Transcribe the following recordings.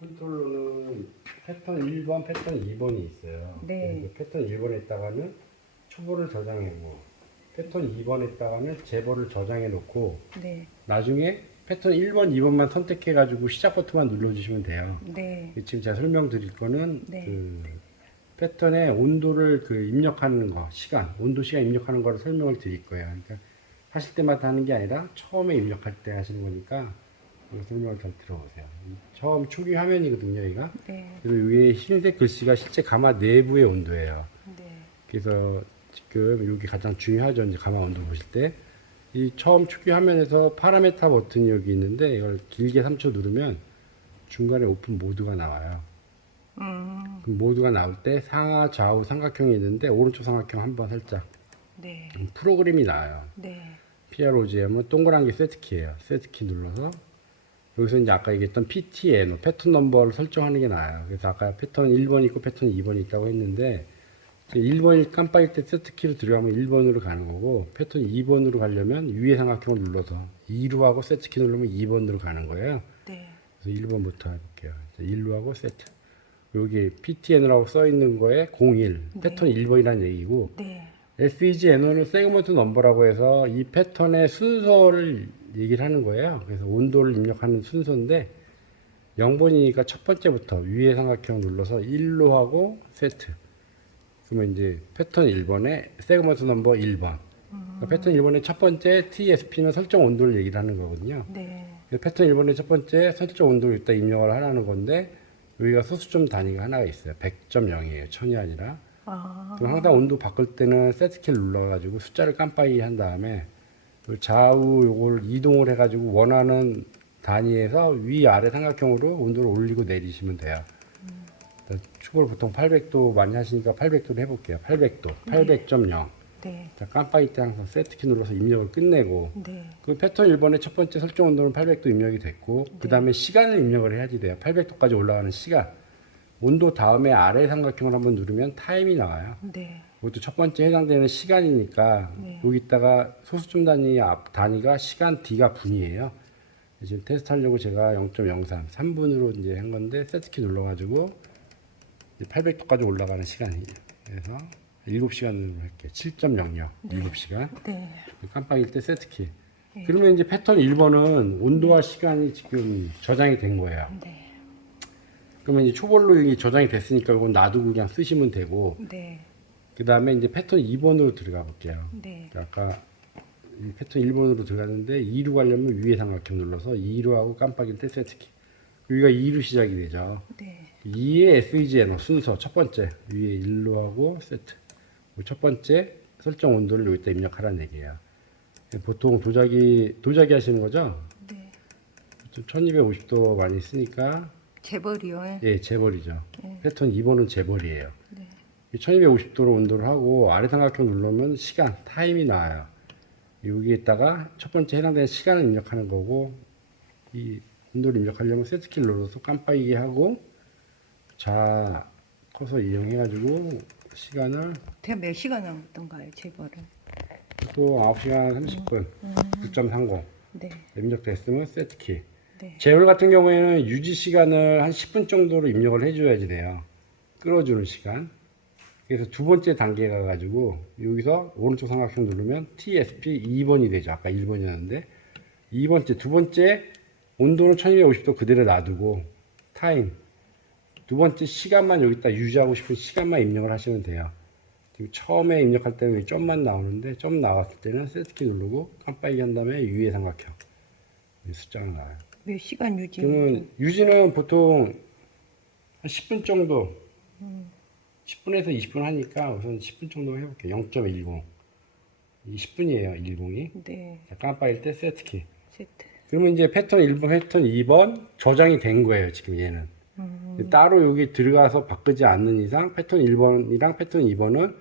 컨트롤러는 패턴 1번, 패턴 2번이 있어요. 네. 그래서 패턴 1번에다가는 초보를 저장해고 패턴 2번에다가는 제보를 저장해 놓고 네, 나중에 패턴 1번, 2번만 선택해 가지고 시작 버튼만 눌러 주시면 돼요. 네, 지금 제가 설명드릴 거는 네. 그 패턴의 온도를 그 입력하는 거, 시간, 온도 시간 입력하는 거를 설명을 드릴 거예요. 그러니까 하실 때마다 하는 게 아니라 처음에 입력할 때 하시는 거니까 설명을 잘 들어보세요. 처음 초기 화면이거든요, 여기가. 네, 그리고 위에 흰색 글씨가 실제 가마 내부의 온도예요. 네, 그래서 지금 여기 가장 중요하죠. 이제 가마 온도 보실 때. 이 처음 초기 화면에서 파라메타 버튼이 여기 있는데 이걸 길게 3초 누르면 중간에 오픈 모드가 나와요. 음, 그 모드가 나올 때 상하 좌우 삼각형이 있는데 오른쪽 삼각형 한 번 살짝 네, 프로그램이 나와요. 네, PROGM은 동그란 게 세트키예요. 세트키 눌러서 여기서 이제 아까 얘기했던 PTN 패턴 넘버를 설정하는 게 나아요. 그래서 아까 패턴 1번 있고 패턴 2번 있다고 했는데 1번이 깜빡일 때 세트키를 들어가면 1번으로 가는 거고 패턴 2번으로 가려면 위에 삼각형을 눌러서 2로 하고 세트키 누르면 2번으로 가는 거예요. 네, 그래서 1번부터 해볼게요. 1로 하고 세트. 여기 PTN이라고 써 있는 거에 01 패턴 1번이라는 얘기고 네, SEG N어는 세그먼트 넘버라고 해서 이 패턴의 순서를 얘기를 하는 거예요. 그래서 온도를 입력하는 순서인데 0번이니까 첫 번째부터 위에 삼각형 눌러서 1로 하고 세트. 그러면 이제 패턴 1번에 세그먼트 넘버 1번. 그러니까 패턴 1번의 첫 번째 TSP는 설정 온도를 얘기를 하는 거거든요. 네, 패턴 1번의 첫 번째 설정 온도를 일단 입력을 하라는 건데 여기가 소수점 단위가 하나가 있어요. 100.0이에요. 1000이 아니라. 아, 그럼 항상 온도 바꿀 때는 세트키를 눌러가지고 숫자를 깜빡이 한 다음에 그 좌우 요걸 이동을 해가지고 원하는 단위에서 위 아래 삼각형으로 온도를 올리고 내리시면 돼요. 축구를 보통 800도 많이 하시니까 800도로 해볼게요. 800도, 800.0. 네, 자, 깜빡이 때 항상 세트키 눌러서 입력을 끝내고 네, 그 패턴 1번의 첫 번째 설정 온도는 800도 입력이 됐고 그 다음에 시간을 입력을 해야지 돼요. 800도까지 올라가는 시간. 온도 다음에 아래 삼각형을 한번 누르면 타임이 나와요. 네, 그것도 첫 번째 해당되는 시간이니까 네. 여기다가 소수점 단위 앞 단위가 시간 D가 분이에요. 지금 테스트 하려고 제가 0.03 3분으로 이제 한 건데 세트키 눌러가지고 800도까지 올라가는 시간이에요. 그래서 7시간으로 할게요. 7.00 7시간. 네, 깜빡일 때 세트키. 그러면 이제 패턴 1번은 온도와 시간이 지금 저장이 된 거예요. 네, 그러면 이제 초벌로 이게 저장이 됐으니까 이건 놔두고 그냥 쓰시면 되고 네, 그 다음에 이제 패턴 2번으로 들어가 볼게요. 네, 아까 이 패턴 1번으로 들어갔는데 2로 가려면 위에 삼각형 눌러서 2로 하고 깜빡일 때 세트키. 여기가 2로 시작이 되죠. 네, 2의 SEGN 순서 첫 번째 위에 1로 하고 세트. 첫 번째 설정 온도를 여기다 입력하라는 얘기예요. 보통 도자기 도자기 하시는 거죠? 네, 좀 1250도 많이 쓰니까 재벌이요. 예 재벌이죠. 네. 패턴 2번은 재벌이에요. 네, 1250도로 온도를 하고 아래 삼각형 누르면 시간 타임이 나와요. 여기에다가 첫 번째 해당되는 시간을 입력하는 거고 이 온도를 입력하려면 세트키를 눌러서 깜빡이게 하고 자 커서 이용해가지고 시간을 제가 몇 시간 남았던가요, 재벌은? 또 9시간 30분 9.30 네, 입력됐으면 세트키 네, 제월 같은 경우에는 유지 시간을 한 10분 정도로 입력을 해줘야지 돼요. 끌어주는 시간. 그래서 두 번째 단계 가가지고 여기서 오른쪽 삼각형 누르면 TSP 2번이 되죠. 아까 1번이었는데 2번째 두 번째 온도는 1250도 그대로 놔두고 타임 두 번째 시간만 여기다 유지하고 싶은 시간만 입력을 하시면 돼요. 지금 처음에 입력할 때는 점만 나오는데 점 나왔을 때는 세트키 누르고 깜빡이 한 다음에 위에 삼각형 이 숫자가 나와요. 몇 시간 유지? 그러면 유지는 보통 한 10분 정도, 10분에서 20분 하니까 우선 10분 정도 해볼게요. 0.10. 20분이에요, 10이. 네, 자, 깜빡일 때 세트키. 세트. 그러면 이제 패턴 1번, 패턴 2번 저장이 된 거예요, 지금 얘는. 음, 따로 여기 들어가서 바꾸지 않는 이상 패턴 1번이랑 패턴 2번은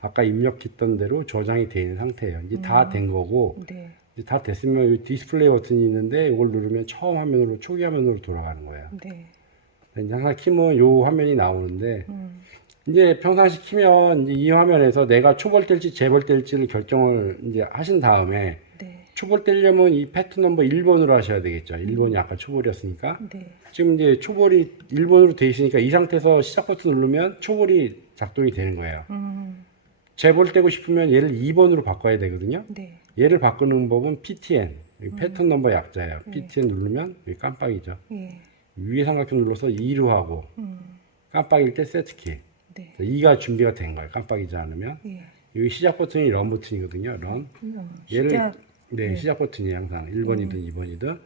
아까 입력했던 대로 저장이 되어 있는 상태예요. 이제 다된 거고, 네, 이제 다 됐으면 이 디스플레이 버튼이 있는데 이걸 누르면 처음 화면으로, 초기 화면으로 돌아가는 거예요. 네, 이제 항상 키면 요 화면이 나오는데 음, 이제 평상시 키면 이 화면에서 내가 초벌 뗄지 재벌 뗄지를 결정을 이제 하신 다음에 네, 초벌 떼려면 이 패턴 넘버 1번으로 하셔야 되겠죠. 1번이 아까 초벌이었으니까. 네. 지금 이제 초벌이 1번으로 돼 있으니까 이 상태에서 시작 버튼 누르면 초벌이 작동이 되는 거예요. 음, 재벌 떼고 싶으면 얘를 2번으로 바꿔야 되거든요. 네. 얘를 바꾸는 법은 PTN. 음. 패턴 넘버 약자예요. 네. PTN 누르면 깜빡이죠. 예. 위에 삼각형 눌러서 2로 하고 음, 깜빡일 때 세트키. 네. 2가 준비가 된 거예요. 깜빡이지 않으면. 예. 여기 시작 버튼이 런 버튼이거든요. 런. 음, 얘를 시작. 네, 네. 음. 시작 버튼이 항상 1번이든 2번이든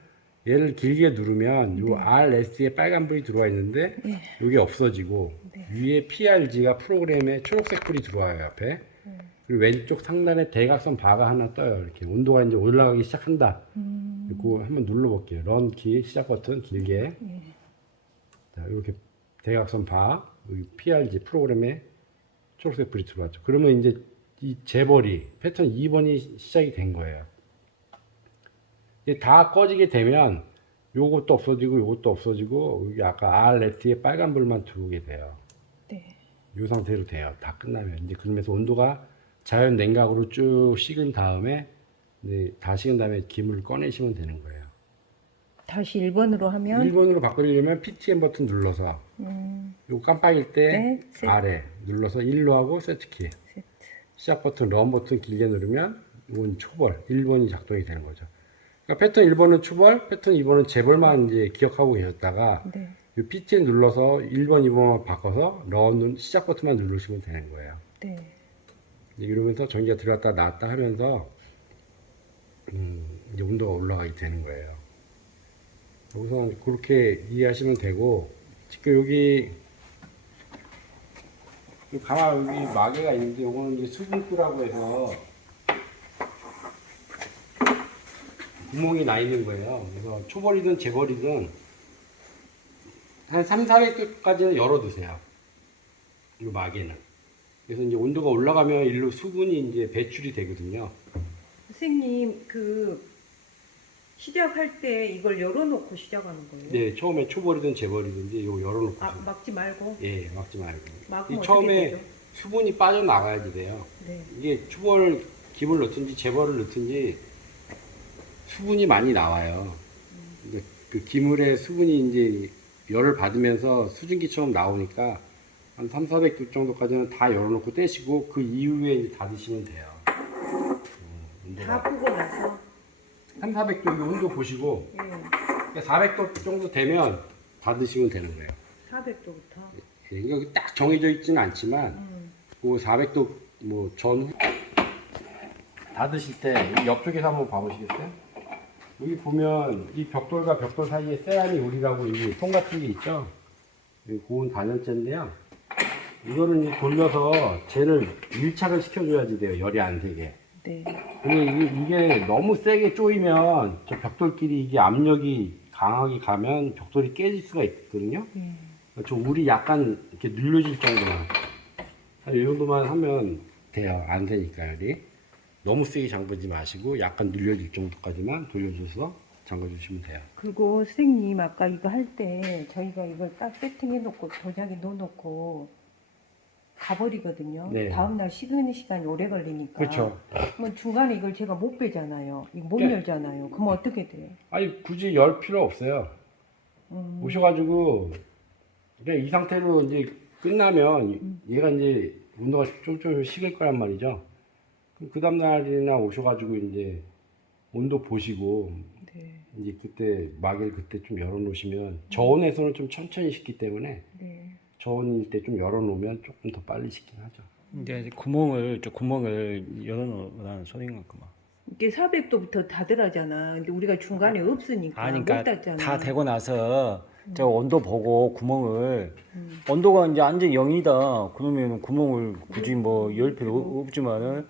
얘를 길게 누르면 요 RS에 빨간 불이 들어와 있는데 네. 이게 없어지고 네. 위에 PRG가 프로그램에 초록색 불이 들어와요 옆에 네. 그리고 왼쪽 상단에 대각선 바가 하나 떠요 이렇게 온도가 이제 올라가기 시작한다 음, 그거 한번 눌러 볼게요 런 키 시작 버튼 길게 예. 자 이렇게 대각선 바 PRG 프로그램에 초록색 불이 들어왔죠 그러면 이제 이 재벌이 패턴 2번이 시작이 된 거예요 다 꺼지게 되면 요것도 없어지고 요것도 없어지고 여기 아까 RLT에 빨간 불만 들어오게 돼요 네. 이 상태로 돼요. 다 끝나면 이제 그러면서 온도가 자연 냉각으로 쭉 식은 다음에 이제 다 식은 다음에 기물을 꺼내시면 되는 거예요. 다시 1번으로 하면 1번으로 바꾸려면 PTM 버튼 눌러서 음, 요 깜빡일 때 네, 세- 아래 눌러서 1로 하고 세트키 세트. 시작 버튼 런 버튼 길게 누르면 이건 초벌 1번이 작동이 되는 거죠. 그러니까 패턴 1번은 초벌, 패턴 2번은 재벌만 이제 기억하고 계셨다가 네. 이 PTM 눌러서 1번, 2번만 바꿔서 런 시작 버튼만 누르시면 되는 거예요. 네. 이러면서 전기가 들어갔다 나왔다 하면서 음, 이제 온도가 올라가게 되는 거예요. 우선 그렇게 이해하시면 되고 지금 여기 이 가마 여기 마개가 있는데 이거는 이제 수분구라고 해서 구멍이 나 있는 거예요. 그래서 초벌이든 재벌이든 한 3, 400도까지는 열어두세요. 이 마개는. 그래서 이제 온도가 올라가면 일로 수분이 이제 배출이 되거든요. 선생님 그 시작할 때 이걸 열어놓고 시작하는 거예요? 네, 처음에 초벌이든 재벌이든 이제 이거 열어놓고. 아 막지 말고 예, 막지 말고. 막으면 이 처음에 되죠? 수분이 빠져나가야지 돼요. 네. 이게 초벌 기물 넣든지 재벌을 넣든지 수분이 많이 나와요. 근데 그 기물에 수분이 이제 열을 받으면서 수증기처럼 나오니까 한 3, 400도 정도까지는 다 열어놓고 떼시고 그 이후에 이제 닫으시면 돼요. 음, 다. 푸고 나서 3, 400도 이 온도 보시고 예. 400도 정도 되면 닫으시면 되는 거예요. 400도부터 예, 이거 딱 정해져 있지는 않지만 음. 그 400도 뭐 전 닫으실 때 여기 옆쪽에서 한번 봐보시겠어요? 여기 보면 이 벽돌과 벽돌 사이에 세라미 우리라고 이 통 같은 게 있죠? 여기 고온 단열재인데요. 이거를 이제 돌려서 쟤를 밀착을 시켜줘야지 돼요. 열이 안 되게. 네. 근데 이게, 너무 세게 쪼이면 저 벽돌끼리 이게 압력이 강하게 가면 벽돌이 깨질 수가 있거든요. 예. 저 우리 약간 이렇게 눌려질 정도만 한이 정도만 하면 돼요. 안 되니까 열이 너무 세게 잠그지 마시고 약간 눌려질 정도까지만 돌려줘서 잠궈주시면 돼요. 그리고 선생님 아까 이거 할 때 저희가 이걸 딱 세팅해 놓고 도자기 넣어 놓고 가버리거든요. 네. 다음날 식는 시간이 오래 걸리니까. 그렇죠. 그러면 중간에 이걸 제가 못 빼잖아요. 이거 못 네. 열잖아요. 그럼 어떻게 돼? 아니 굳이 열 필요 없어요. 음, 오셔가지고 그냥 이 상태로 이제 끝나면 얘가 이제 온도가 좀좀 식을 거란 말이죠. 그럼 그 다음 날이나 오셔가지고 이제 온도 보시고 네, 이제 그때 마개를 그때 좀 열어놓으시면 저온에서는 좀 천천히 식기 때문에 네. 저온일 때 좀 열어놓으면 조금 더 빨리 식긴 하죠. 이제 구멍을 저 구멍을 열어놓으라는 소리인 것구만. 이게 400도부터 닫으라잖아. 근데 우리가 중간에 없으니까 아니 못 그러니까 닫잖아. 다 되고 나서 저 온도 보고 구멍을 음. 온도가 이제 완전 0이다. 그러면 구멍을 굳이 뭐 열 필요 없- 없지만은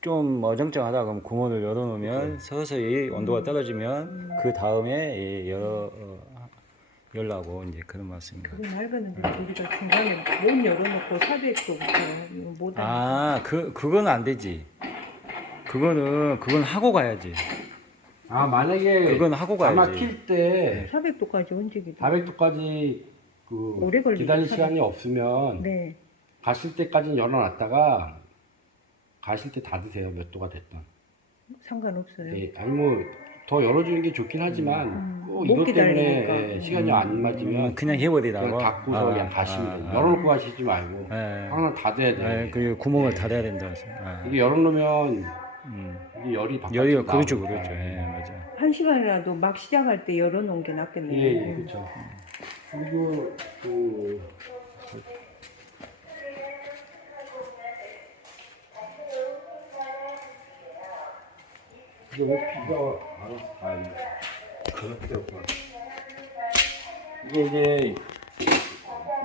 좀 어정쩡하다 그러면 구멍을 열어놓으면 서서히 온도가 떨어지면 그 다음에 열 어, 열라고 이제 그런 말씀입니다. 그건 알겠는데 우리가 중간에 못 열어놓고 400도부터 못 닫. 아, 그 그건 안 되지. 그거는 그건 하고 가야지. 아 만약에 그건 하고 아마 가야지. 킬때 400도까지 언제 기도? 400도까지 그 오래 걸리죠, 기다릴 400. 시간이 없으면 네. 가실 때까지는 열어놨다가 가실 때 닫으세요 몇 도가 됐던 상관없어요. 예, 아니 뭐 더 열어주는 게 좋긴 하지만 음, 꼭못 이것 기다리니까. 때문에 예, 시간이 안 맞으면 음, 그냥 해버리다가 그냥 닫고서 아, 그냥 가시면 아, 돼요. 아. 열어놓고 가시지 말고 예. 항상 닫아야 돼요. 예, 그리고 구멍을 예. 닫아야 된다. 아. 이게 열어놓으면 음. 이게 열이 바깥으로 열이가 그렇죠, 나오니까. 그렇죠. 예, 맞아. 한 시간이라도 막 시작할 때 열어놓은 게 낫겠네요. 예, 예, 그렇죠. 그리고 그 이게 뭐 비가 알아서 가야 돼. 그렇게 없고. 이게 이제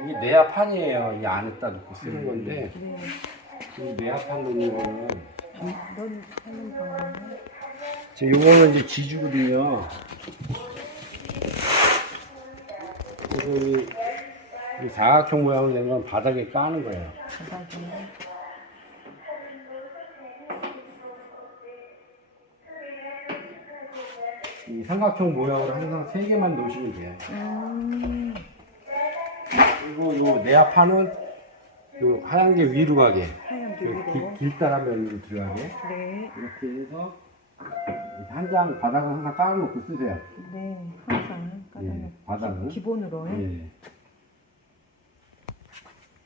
이게 내야판이에요. 이 안에다 놓고 쓰는 건데 네. 이 내야판 놓는 거는 지금 요거는 이제 지주거든요. 그래서 이, 이 사각형 모양을 낸건 바닥에 까는 거예요. 바닥에 이 삼각형 모양을 항상 세 개만 놓으시면 돼요. 음, 그리고 요 내압판은 요 하얀 게 위로 가게, 하얀 그 비비로 길- 길다란 면으로 들어가게 네, 이렇게 해서 한 장 바닥은 항상 깔아놓고 쓰세요. 네, 항상 예, 깔아놓고 바닥은. 기본으로 예.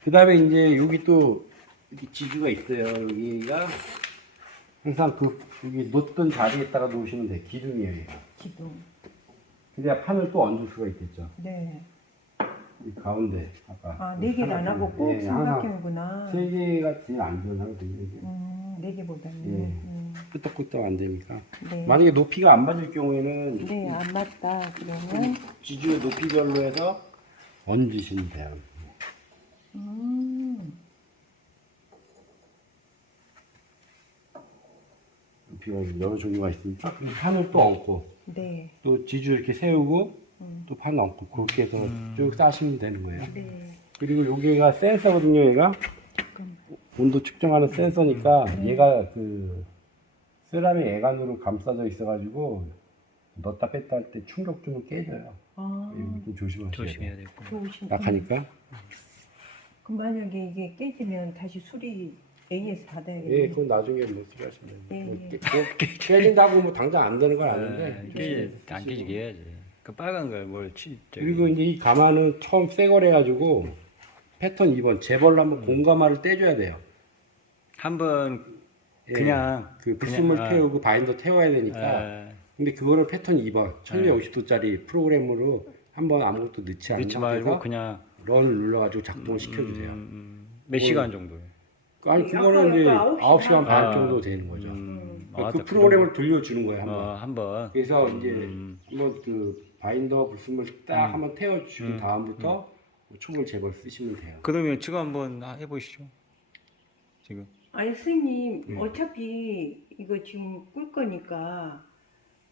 그 다음에 이제 여기 또 이렇게 지주가 있어요. 여기가 항상 그 여기 놓던 자리에다가 놓으시면 돼요. 기둥이에요. 얘가. 기둥. 그래야 판을 또 얹을 수가 있겠죠. 네. 이 가운데 아까 아, 네 개를 안 하고 꼭 예, 항상 삼각형이구나. 세 개가 제일 안전하거든요. 이게. 음, 네 개보다는. 예. 음, 끄떡끄떡 안 되니까. 네. 만약에 높이가 안 맞을 경우에는 네, 안 맞다. 그러면 지주의 높이별로 해서 얹으시면 돼요. 음, 높이가 여러 종류가 있으니까 이 판을 또 얹고 네, 또 지주 이렇게 세우고 음, 또판 얹고 그렇게 해서 쭉 싸시면 되는 거예요. 네. 그리고 여기가 센서거든요, 얘가. 온도 측정하는 센서니까 얘가 그 세라믹 애간으로 감싸져 있어가지고 넣었다 뺐다 할 때 충격 주면 깨져요. 아, 이거 좀 조심하셔야 조심해야. 되고. 좋으신. 약하니까. 그럼 만약에 이게 깨지면 다시 수리 AS 예, 받아야겠네요. 그건 나중에 뭐 돼요. 예, 예. 깨- 깨- 깨진다고 뭐 당장 안 되는 건 아닌데. 예, 깨지, 안 깨지게 해야지. 그 빨간 걸뭘 치, 저기. 그리고 이제 이 가마는 처음 새 거래가지고 패턴 2번 재벌로 한번 음. 공가마를 떼줘야 돼요. 한번 예, 그냥 그 불순물 그냥, 아. 태우고 바인더 태워야 되니까. 예, 근데 그거를 패턴 2번 1250도짜리 프로그램으로 한번 아무것도 넣지 않은 넣지 말고 상태에서 그냥 런을 눌러가지고 작동을 시켜주세요. 음, 음, 몇 시간 정도 요? 아니 아까 그거는 이제 아까 9시간, 9시간 반 아, 정도 되는 거죠. 음, 그러니까 아, 그딱 프로그램을 돌려주는 거예요. 한번. 어, 한번. 그래서 이제 음. 한번 그 바인더 불순물 딱 한번 태워주고 음. 다음부터 총을 재벌 쓰시면 돼요. 그러면 지금 한번 해보시죠. 지금. 아니 선생님 예. 어차피 이거 지금 꿀 거니까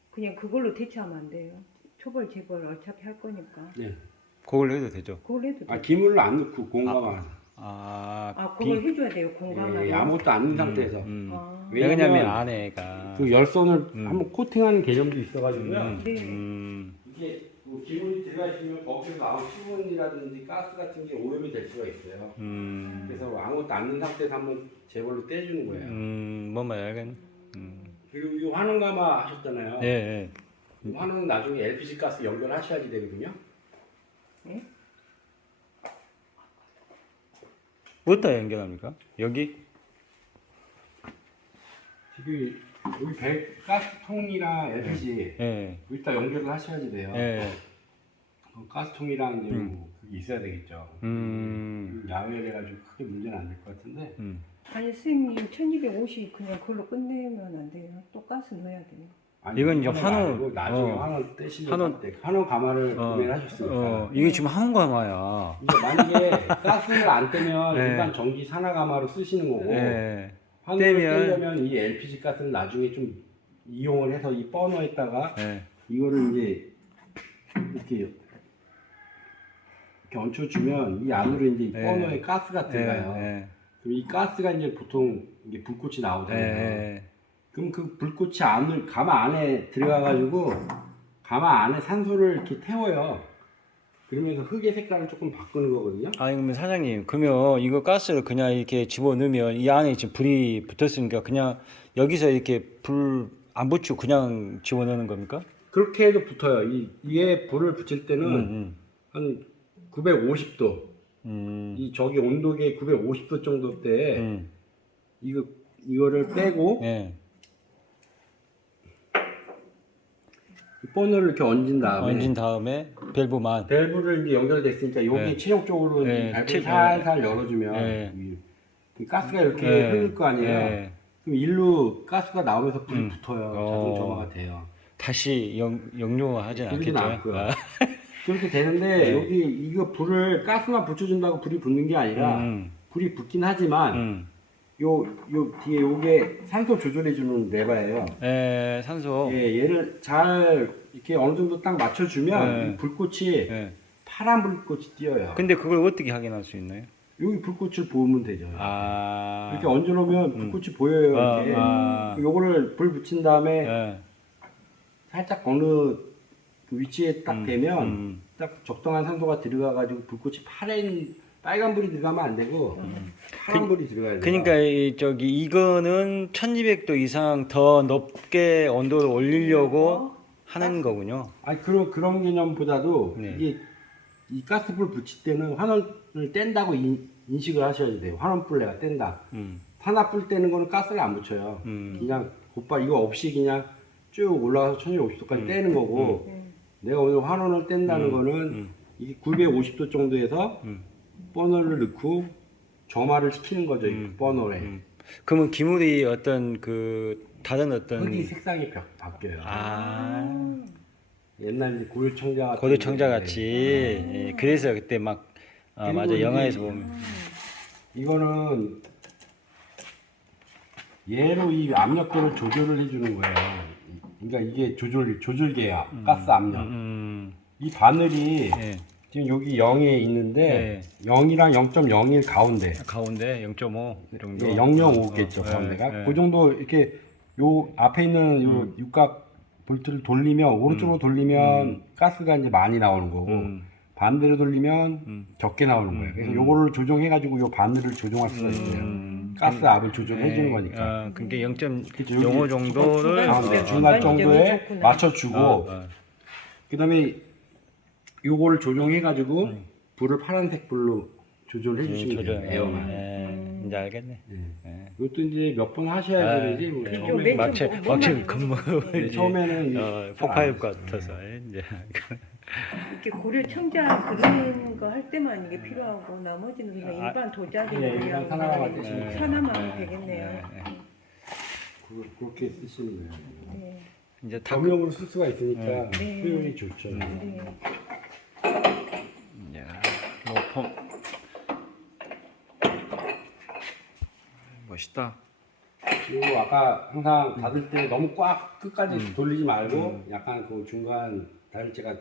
그냥 그걸로 대체하면 안 돼요. 초벌 재벌 어차피 할 거니까 네. 그걸 해도 되죠. 그걸 해도 돼. 아 기물을 안 넣고 공가만. 아, 아 비- 그걸 해줘야 돼요 공감하고. 예, 아무것도 안 넣은 상태에서. 음. 아, 왜냐면 왜냐면 안에가 그 열선을 음. 한번 코팅하는 개념도 있어가지고요. 음, 네. 음, 이게 뭐 기물이 들어가 있으면 거기서 나온 수분이라든지 가스 같은 게 오염이 될 수가 있어요. 음, 그래서 아무것도 안 넣은 상태에서 한번 재벌로 떼주는 거예요. 음, 뭔 말이야, 알겠네. 음. 그리고 이 화능가마 하셨잖아요. 예, 예. 이 화능은 나중에 LPG 가스 연결하셔야지 되거든요. 네? 어디다 연결합니까? 여기? 지금 여기 배 가스통이랑 LPG 예, 일단 연결을 하셔야지 돼요. 예. 그 가스통이랑 이제 음. 뭐 그게 있어야 되겠죠. 음, 야외래 가지고 크게 문제는 안 될 것 같은데. 음. 아니 선생님 1250 그냥 그걸로 끝내면 안 돼요. 또 가스 넣어야 돼요. 아니, 이건 이제 말고 나중에 어. 떼시려고 환원- 할 때, 환원 가마를 어, 구매를 하셨으니까. 어, 이게 지금 한과마야. 이제 만약에 가스를 안 떼면 네. 일반 전기 산화 가마로 쓰시는 거고 예. 환원을 떼면- 떼려면 이 LPG 가스를 나중에 좀 이용을 해서 이 버너에다가 예. 이거를 이제 이렇게 이렇게 얹혀주면 이 안으로 이제 이 네. 버너에 가스가 들어가요. 예. 그럼 이 가스가 이제 보통 이게 불꽃이 예. 나오잖아요. 예. 그럼 그 불꽃이 안을 가마 안에 들어가 가지고 가마 안에 산소를 이렇게 태워요. 그러면서 흙의 색깔을 조금 바꾸는 거거든요. 아니 그러면 사장님 그러면 이거 가스를 그냥 이렇게 집어 넣으면 이 안에 지금 불이 붙었으니까 그냥 여기서 이렇게 불 안 붙이고 그냥 집어 넣는 겁니까? 그렇게 해도 붙어요. 이, 이게 불을 붙일 때는 음, 한 950도, 음, 이 저기 온도계 950도 정도 때 음, 이거 이거를 빼고 예, 버너를 이렇게 얹은 다음에 얹은 다음에 밸브만 밸브를 이제 연결됐으니까 여기 네. 쪽으로 네, 밸브 체- 살살 열어주면 네. 이- 이 가스가 이렇게 예, 흐를 거 아니에요. 예. 그럼 일로 가스가 나오면서 불이 음. 붙어요. 어. 자동 점화가 돼요. 다시 영, 그러진 않겠죠? 않고요. 아, 그렇게 되는데 네. 여기 이거 불을 가스만 붙여준다고 불이 붙는 게 아니라 음, 불이 붙긴 하지만 음. 요, 요 뒤에 요게 산소 조절해주는 레바예요. 예, 산소. 예, 얘를 잘 이렇게 어느 정도 딱 맞춰주면 네. 이 불꽃이 예. 파란 불꽃이 띄어요. 근데 그걸 어떻게 확인할 수 있나요? 여기 불꽃을 보면 되죠. 아, 이렇게 얹어놓으면 불꽃이 보여요. 아, 이렇게. 아. 요거를 불 붙인 다음에 예. 살짝 어느 그 위치에 딱 음, 되면 음. 딱 적당한 산소가 들어가가지고 불꽃이 파란 빨간 불이 들어가면 안 되고 파란 불이 들어가야 돼요. 그러니까 이 저기 이거는 1200도 이상 더 높게 온도를 올리려고 하는 거군요. 아니 그런 그런 개념보다도 네. 이게 이 가스불 붙일 때는 환원을 뗀다고 인, 인식을 하셔야 돼요. 환원불 내가 뗀다. 음. 탄압불 떼는 거는 가스를 안 붙여요. 음. 그냥 곧바로 이거 없이 그냥 쭉 올라가서 1250도까지 떼는 거고 음. 내가 오늘 환원을 뗀다는 음. 거는 음. 이게 950도 정도에서 음. 버너를 넣고 점화를 시키는 거죠. 이 음. 버너에. 음. 그러면 기물이 어떤 그 다른 어떤 흙이 색상이 바- 바뀌어요. 아 옛날 이제 고유청자 같은 고대 청자 경우에 같이 예, 그래서 그때 막 아, 그리고 맞아 영화에서 보면 이거는 얘로 이 압력도를 조절을 해주는 거예요. 그러니까 이게 조절 조절계야 가스 압력. 음, 이 바늘이 예. 지금 여기 0에 있는데 0이랑 0.01 가운데 가운데 0.5 정도 예, 005겠죠 어, 가운데가 예, 그 정도 이렇게 요 앞에 있는 요 음. 육각 볼트를 돌리면 오른쪽으로 돌리면 가스가 이제 많이 나오는 거고 음. 반대로 돌리면 음. 적게 나오는 거예요. 그래서 요거를 조정해 가지고 요 바늘을 조정할 수가 있어요. 음. 가스 압을 조절해 주는 예, 거니까. 아, 그게 0.05 그쵸, 여기 정도를 중간- 가운데 어, 중간 어, 정도에 좋구나. 맞춰주고 어, 어. 그다음에 요거를 조정해 가지고 음. 불을 파란색 불로 조절해 주시면 조절. 돼요. 에어만. 예, 이제 알겠네. 예. 이것도 이제 몇 번 하셔야 아, 되지. 뭐. 처음에 맨 막체 처음 막체 뭐- 겁먹어. 네, 처음에는 어, 했어요. 것 같아서 이제 이렇게 고려 청자 그런 거할 때만 이게 필요하고 나머지는 그냥 아, 일반 그냥 그냥 드시면 산화만 예, 되겠네요. 예, 예. 그- 그렇게 쓰시는 거예요. 네. 이제 다 겸용으로 쓸 수가 있으니까 네. 효율이 좋죠. 네. 야, 뭐 펌. 멋있다. 그리고 아까 항상 음. 닫을 때 너무 꽉 끝까지 돌리지 말고 약간 그 중간 닫을 때가